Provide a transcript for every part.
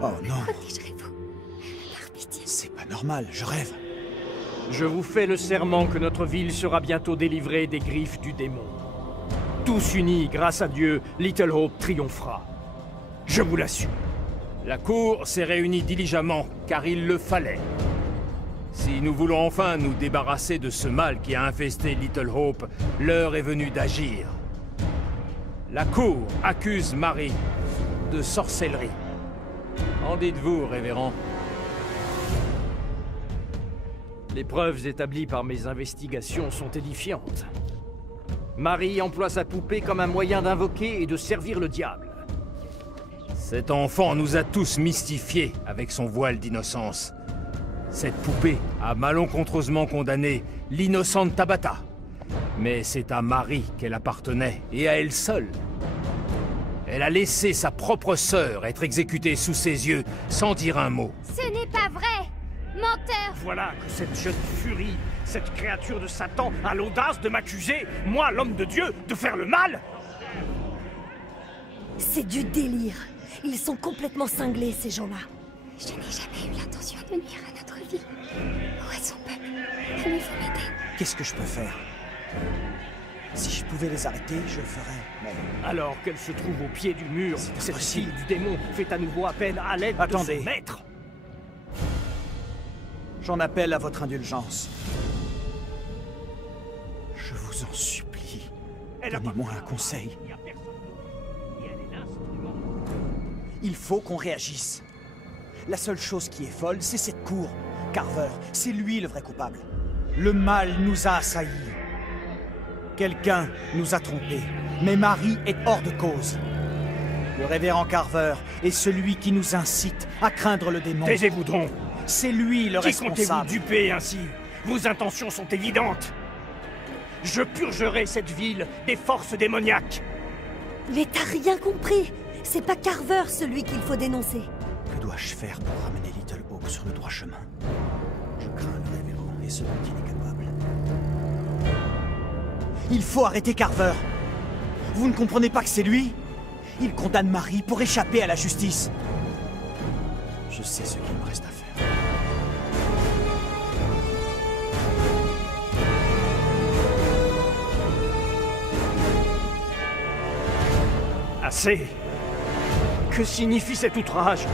Oh non, Protégerez-vous. Par pitié. c'est pas normal, je rêve. Je vous fais le serment que notre ville sera bientôt délivrée des griffes du démon. Tous unis, grâce à Dieu, Little Hope triomphera. Je vous l'assure. La cour s'est réunie diligemment, car il le fallait. Si nous voulons enfin nous débarrasser de ce mal qui a infesté Little Hope, l'heure est venue d'agir. La cour accuse Marie de sorcellerie. En dites-vous, révérend? Les preuves établies par mes investigations sont édifiantes. Marie emploie sa poupée comme un moyen d'invoquer et de servir le diable. Cet enfant nous a tous mystifiés avec son voile d'innocence. Cette poupée a malencontreusement condamné l'innocente Tabata. Mais c'est à Marie qu'elle appartenait, et à elle seule. Elle a laissé sa propre sœur être exécutée sous ses yeux, sans dire un mot. Ce n'est pas vrai! Menteur! Voilà que cette jeune furie, cette créature de Satan, a l'audace de m'accuser, moi, l'homme de Dieu, de faire le mal! C'est du délire. Ils sont complètement cinglés, ces gens-là. Je n'ai jamais eu l'intention de nuire à notre vie. Où est son peuple? Allez-vous m'aider? Qu'est-ce que je peux faire? Si je pouvais les arrêter, je le ferais, mais... Alors qu'elle se trouve au pied du mur, cette impossible. fille du démon fait à nouveau appel à l'aide Attendez. de son maître. J'en appelle à votre indulgence. Je vous en supplie, donnez-moi un conseil. Il faut qu'on réagisse. La seule chose qui est folle, c'est cette cour. Carver, c'est lui le vrai coupable. Le mal nous a assaillis. Quelqu'un nous a trompés, mais Marie est hors de cause. Le révérend Carver est celui qui nous incite à craindre le démon. Taisez-vous donc. C'est lui le Qui comptez-vous responsable. duper ainsi? Vos intentions sont évidentes. Je purgerai cette ville des forces démoniaques. Mais t'as rien compris. C'est pas Carver celui qu'il faut dénoncer. Que dois-je faire pour ramener Little Hope sur le droit chemin? Je crains le révérend et ce dont il est capable. Il faut arrêter Carver. Vous ne comprenez pas que c'est lui? Il condamne Marie pour échapper à la justice. Je sais ce qu'il me reste à faire. Assez. Que signifie cet outrage?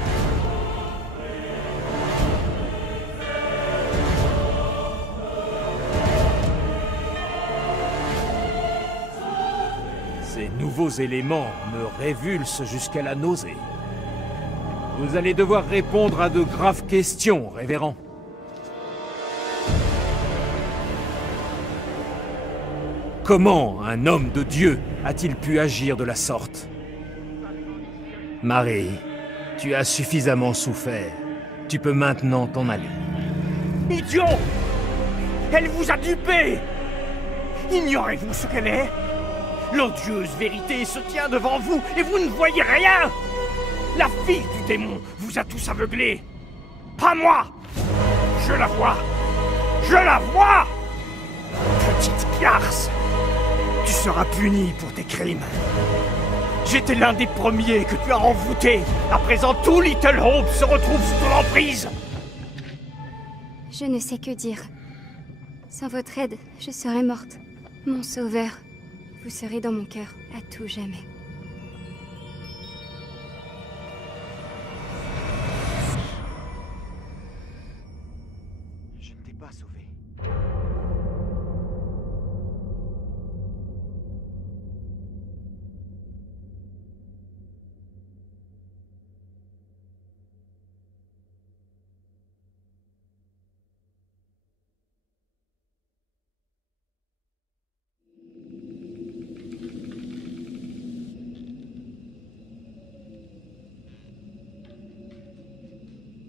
Ces nouveaux éléments me révulsent jusqu'à la nausée. Vous allez devoir répondre à de graves questions, révérend. Comment un homme de Dieu a-t-il pu agir de la sorte? Marie, tu as suffisamment souffert. Tu peux maintenant t'en aller. Idiot! Elle vous a dupé! Ignorez-vous ce qu'elle est? L'odieuse vérité se tient devant vous et vous ne voyez rien! La fille du démon vous a tous aveuglés! Pas moi! Je la vois! Je la vois! Petite garce! Tu seras punie pour tes crimes. J'étais l'un des premiers que tu as envoûté. À présent, tout Little Hope se retrouve sous ton emprise. Je ne sais que dire. Sans votre aide, je serais morte. Mon sauveur, vous serez dans mon cœur à tout jamais. Je ne t'ai pas sauvé.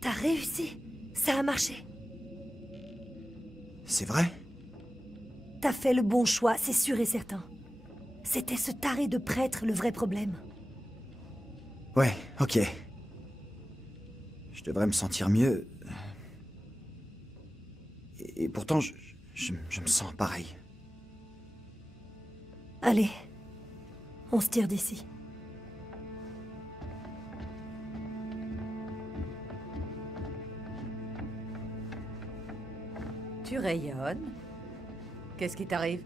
T'as réussi. Ça a marché. C'est vrai? T'as fait le bon choix, c'est sûr et certain. C'était ce taré de prêtre le vrai problème. Ouais, ok. Je devrais me sentir mieux. Et pourtant, je me sens pareil. Allez, on se tire d'ici. Tu rayonnes. Qu'est-ce qui t'arrive?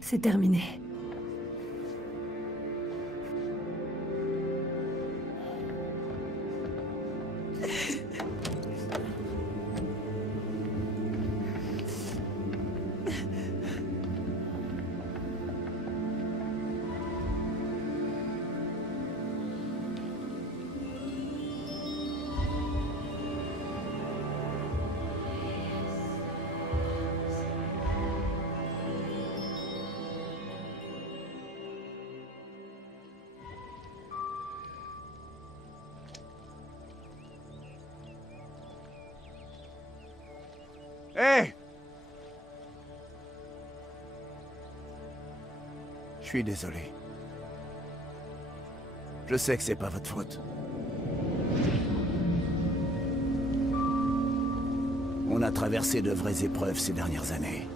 C'est terminé. Hé! Je suis désolé. Je sais que c'est pas votre faute. On a traversé de vraies épreuves ces dernières années.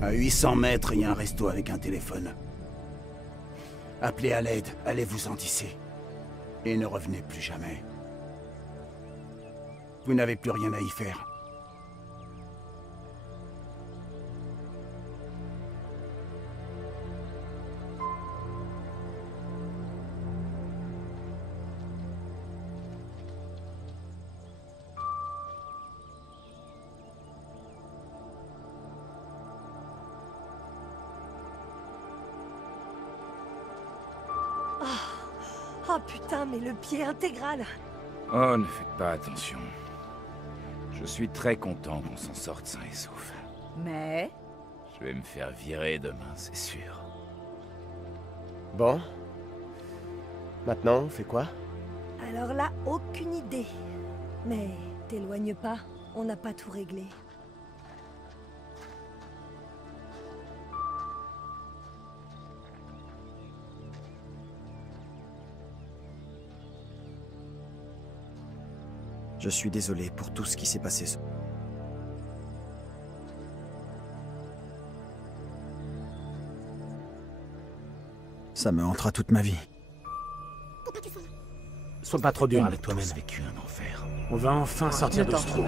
À 800 mètres, il y a un resto avec un téléphone. Appelez à l'aide, allez-vous-en d'ici. Et ne revenez plus jamais. Vous n'avez plus rien à y faire. Oh putain, mais le pied intégral! Oh, ne faites pas attention. Je suis très content qu'on s'en sorte sain et sauf. Mais... Je vais me faire virer demain, c'est sûr. Bon. Maintenant, on fait quoi? Alors là, aucune idée. Mais t'éloigne pas, on n'a pas tout réglé. Je suis désolé pour tout ce qui s'est passé. Ça me hantera toute ma vie. Sois pas trop dur On a avec toi-même. tous vécu un enfer. On va enfin sortir de ce trou.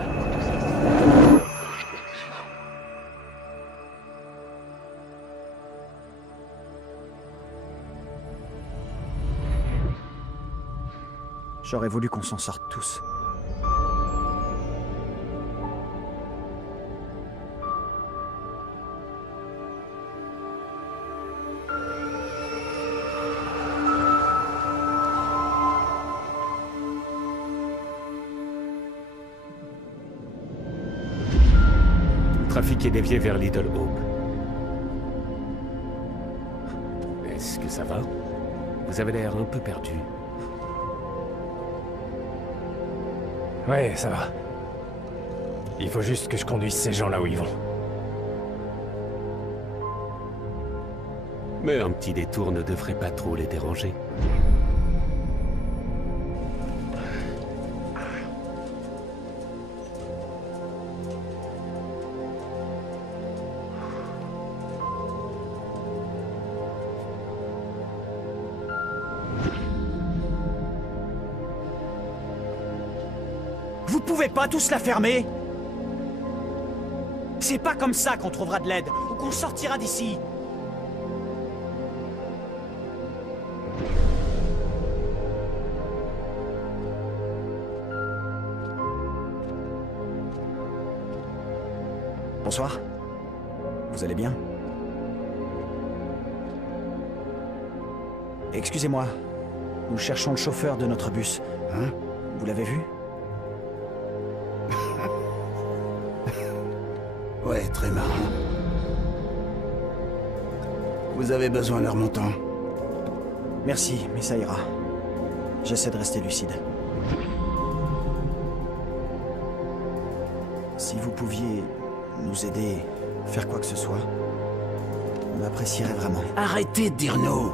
J'aurais voulu qu'on s'en sorte tous. Le trafic est dévié vers Little Hope. Est-ce que ça va? Vous avez l'air un peu perdu. Ouais, ça va. Il faut juste que je conduise ces gens là où ils vont. Mais un petit détour ne devrait pas trop les déranger. Vous pouvez pas tous la fermer? C'est pas comme ça qu'on trouvera de l'aide, ou qu'on sortira d'ici. Bonsoir. Vous allez bien? Excusez-moi. Nous cherchons le chauffeur de notre bus. Hein? Vous l'avez vu? Ouais, très marrant. Vous avez besoin d'un remontant. Merci, mais ça ira. J'essaie de rester lucide. Si vous pouviez nous aider, faire quoi que ce soit, on apprécierait vraiment. Arrêtez de dire non.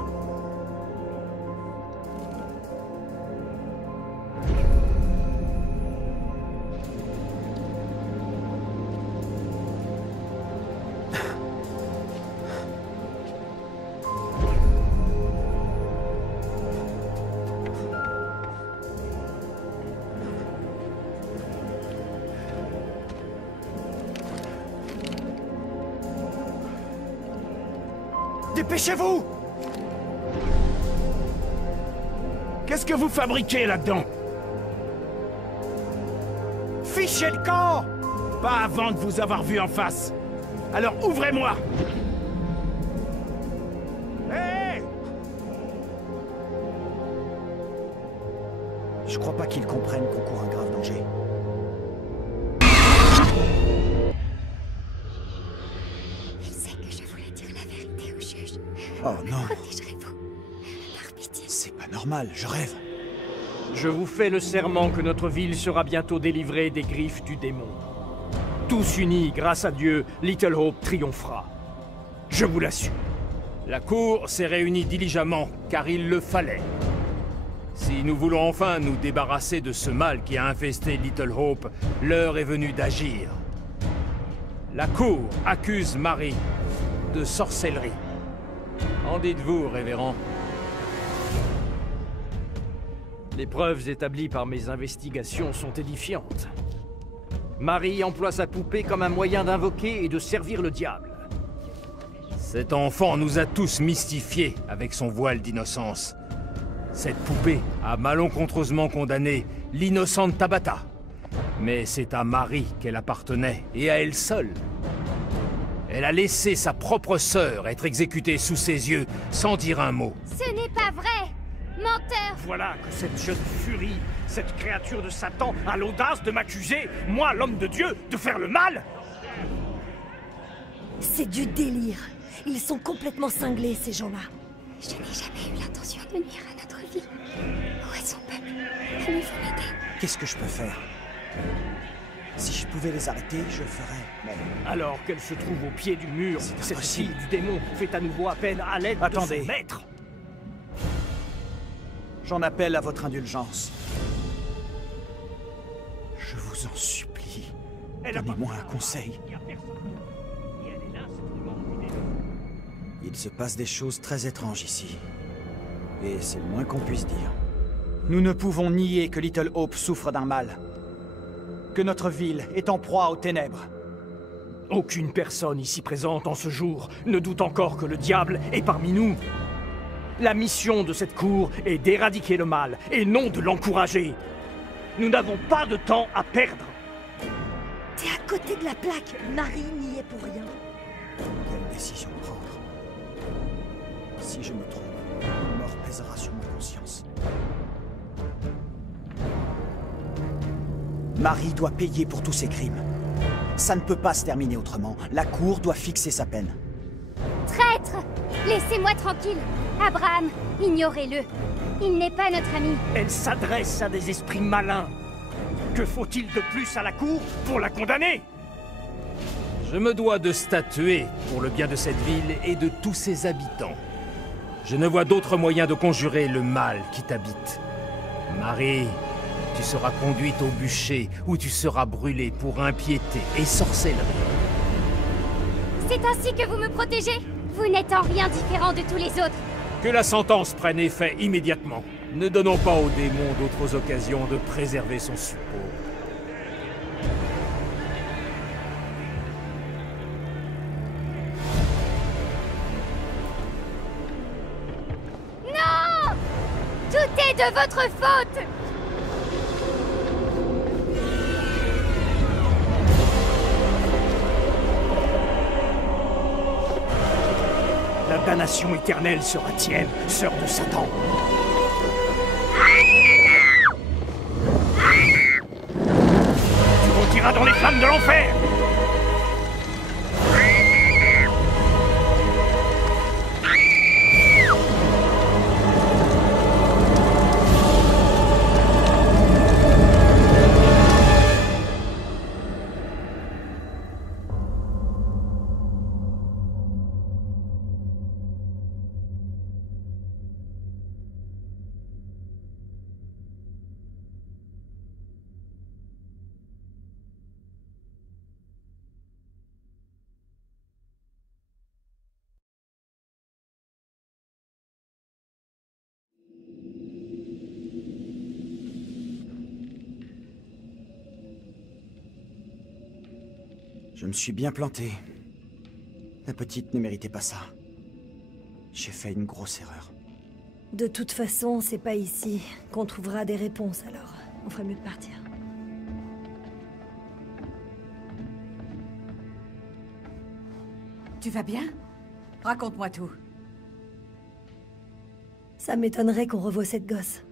Dépêchez-vous! Qu'est-ce que vous fabriquez là-dedans? Fichez le camp! Pas avant de vous avoir vu en face. Alors ouvrez-moi! Hé! Je crois pas qu'ils comprennent qu'on court un grave danger. Il sait que je voulais dire la vérité au juge. Oh non, Protégerez-vous. Par pitié. c'est pas normal, je rêve. Je vous fais le serment que notre ville sera bientôt délivrée des griffes du démon. Tous unis, grâce à Dieu, Little Hope triomphera. Je vous l'assure. La cour s'est réunie diligemment, car il le fallait. Si nous voulons enfin nous débarrasser de ce mal qui a infesté Little Hope, l'heure est venue d'agir. La cour accuse Marie de sorcellerie. En dites-vous, révérend? Les preuves établies par mes investigations sont édifiantes. Marie emploie sa poupée comme un moyen d'invoquer et de servir le diable. Cet enfant nous a tous mystifiés avec son voile d'innocence. Cette poupée a malencontreusement condamné l'innocente Tabata. Mais c'est à Marie qu'elle appartenait, et à elle seule. Elle a laissé sa propre sœur être exécutée sous ses yeux, sans dire un mot. Ce n'est pas vrai! Menteur! Voilà que cette jeune furie, cette créature de Satan, a l'audace de m'accuser, moi, l'homme de Dieu, de faire le mal! C'est du délire. Ils sont complètement cinglés, ces gens-là. Je n'ai jamais eu l'intention de nuire à notre vie. Où est son peuple? Allez-vous m'aider? Qu'est-ce que je peux faire? Si je pouvais les arrêter, je le ferais. Mais Alors qu'elle se trouve au pied du mur, cette impossible. fille du démon fait à nouveau appel à l'aide Attendez. de son maître. j'en appelle à votre indulgence. Je vous en supplie, donnez-moi un conseil. Il se passe des choses très étranges ici. Et c'est le moins qu'on puisse dire. Nous ne pouvons nier que Little Hope souffre d'un mal. Que notre ville est en proie aux ténèbres. Aucune personne ici présente en ce jour ne doute encore que le diable est parmi nous. La mission de cette cour est d'éradiquer le mal, et non de l'encourager. Nous n'avons pas de temps à perdre. T'es à côté de la plaque. Marie n'y est pour rien. Quelle décision prendre? Si je me trompe, la mort pèsera sur ma conscience. Marie doit payer pour tous ses crimes. Ça ne peut pas se terminer autrement. La cour doit fixer sa peine. Traître! Laissez-moi tranquille! Abraham, ignorez-le. Il n'est pas notre ami. Elle s'adresse à des esprits malins. Que faut-il de plus à la cour pour la condamner? Je me dois de statuer pour le bien de cette ville et de tous ses habitants. Je ne vois d'autre moyen de conjurer le mal qui t'habite. Marie, tu seras conduite au bûcher où tu seras brûlée pour impiété et sorcellerie. C'est ainsi que vous me protégez? Vous n'êtes en rien différent de tous les autres. Que la sentence prenne effet immédiatement. Ne donnons pas au démon d'autres occasions de préserver son suppôt. Non! Tout est de votre faute! La damnation éternelle sera tienne, sœur de Satan. Tu rôtiras dans les flammes de l'enfer! Je me suis bien planté. La petite ne méritait pas ça. J'ai fait une grosse erreur. De toute façon, c'est pas ici qu'on trouvera des réponses, alors on ferait mieux de partir. Tu vas bien? Raconte-moi tout. Ça m'étonnerait qu'on revoie cette gosse.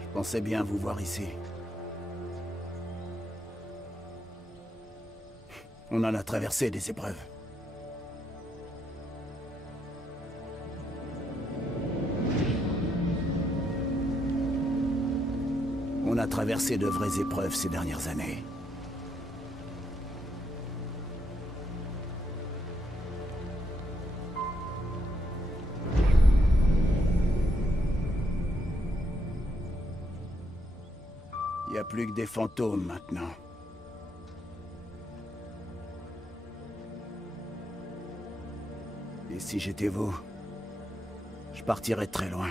Je pensais bien vous voir ici. On en a traversé des épreuves. On a traversé de vraies épreuves ces dernières années. Il n'y a plus que des fantômes maintenant. Et si j'étais vous, je partirais très loin.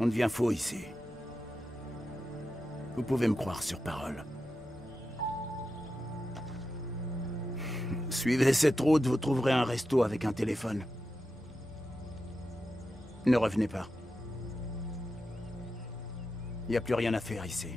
On devient faux ici. Vous pouvez me croire sur parole. Suivez cette route, vous trouverez un resto avec un téléphone. Ne revenez pas. Il n'y a plus rien à faire ici.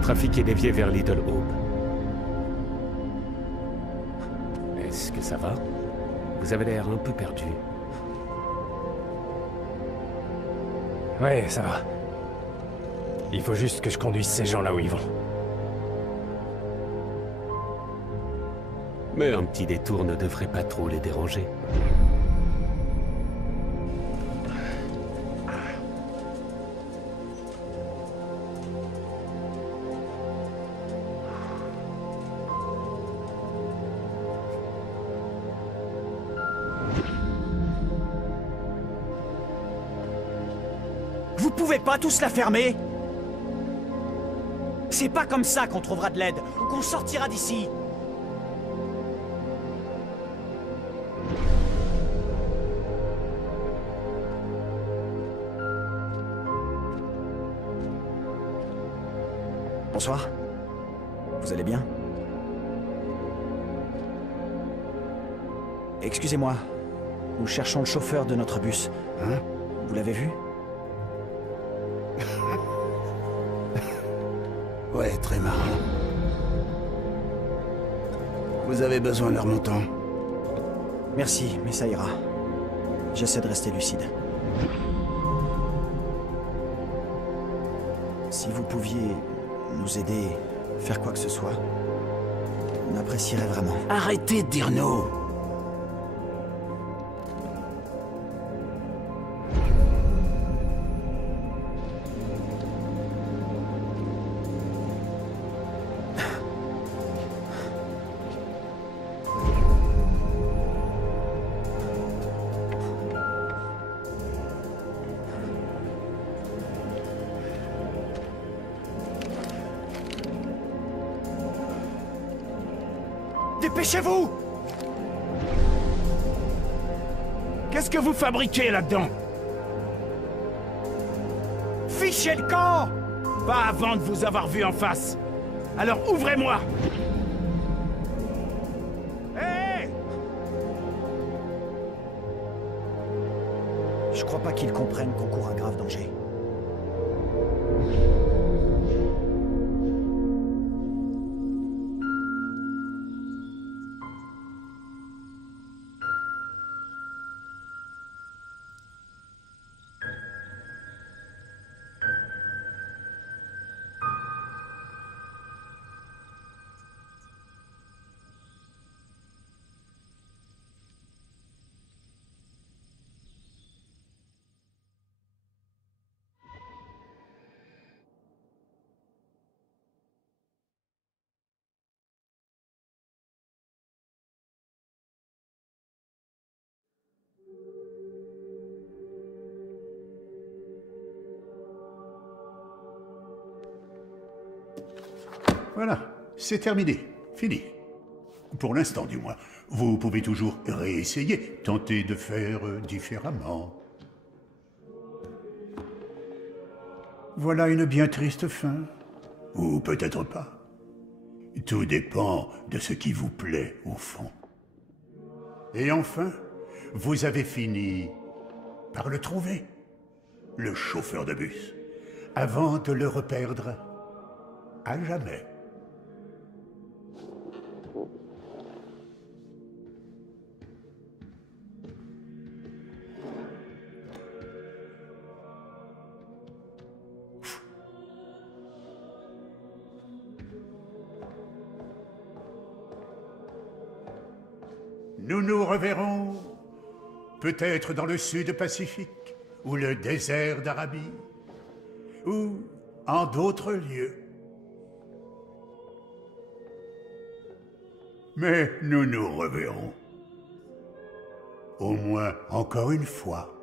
Le trafic est dévié vers Little Hope. Est-ce que ça va? Vous avez l'air un peu perdu. Ouais, ça va. Il faut juste que je conduise ces gens là où ils vont. Mais un petit détour ne devrait pas trop les déranger. Vous pouvez pas tous la fermer? C'est pas comme ça qu'on trouvera de l'aide, ou qu'on sortira d'ici. Bonsoir. Vous allez bien? Excusez-moi. Nous cherchons le chauffeur de notre bus. Hein? Vous l'avez vu? Ouais, très marrant. Vous avez besoin de leur montant. Merci, mais ça ira. J'essaie de rester lucide. Si vous pouviez nous aider, faire quoi que ce soit, on apprécierait vraiment. Arrêtez de dire non. Dépêchez-vous! Qu'est-ce que vous fabriquez là-dedans? Fichez le camp! Pas avant de vous avoir vu en face. Alors ouvrez-moi! Hé! Je crois pas qu'ils comprennent qu'on court un grave danger. Voilà, c'est terminé. Fini. Pour l'instant, du moins. Vous pouvez toujours réessayer, tenter de faire différemment. Voilà une bien triste fin. Ou peut-être pas. Tout dépend de ce qui vous plaît, au fond. Et enfin, vous avez fini par le trouver. Le chauffeur de bus. avant de le reperdre à jamais. Nous nous reverrons peut-être dans le sud Pacifique, ou le désert d'Arabie, ou en d'autres lieux. Mais nous nous reverrons. Au moins encore une fois.